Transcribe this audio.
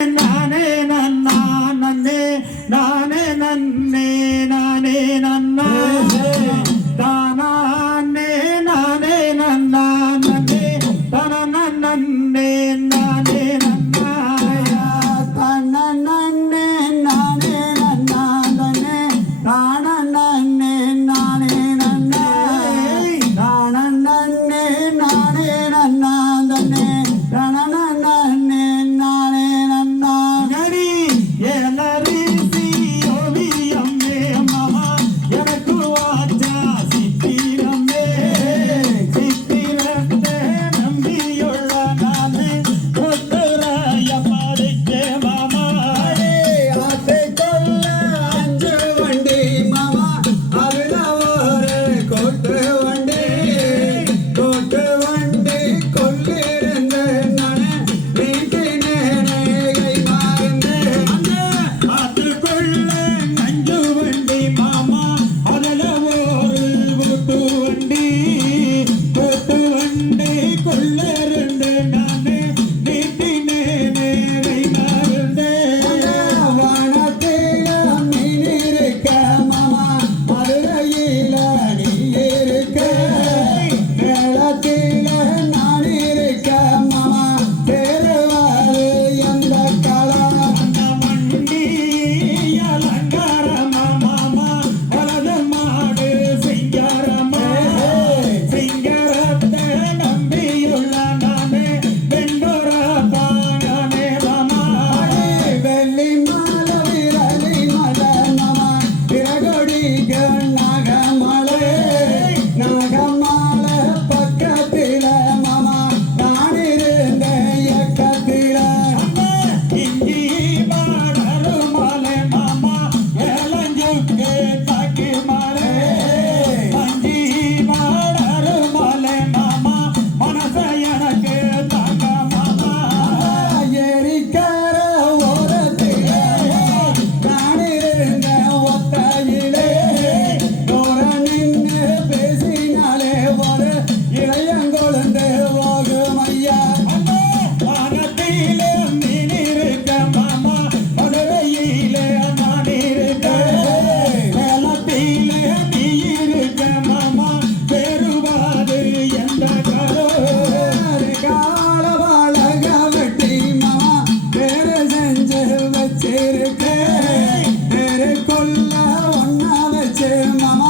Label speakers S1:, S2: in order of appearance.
S1: and I
S2: Hey, girl. Mama,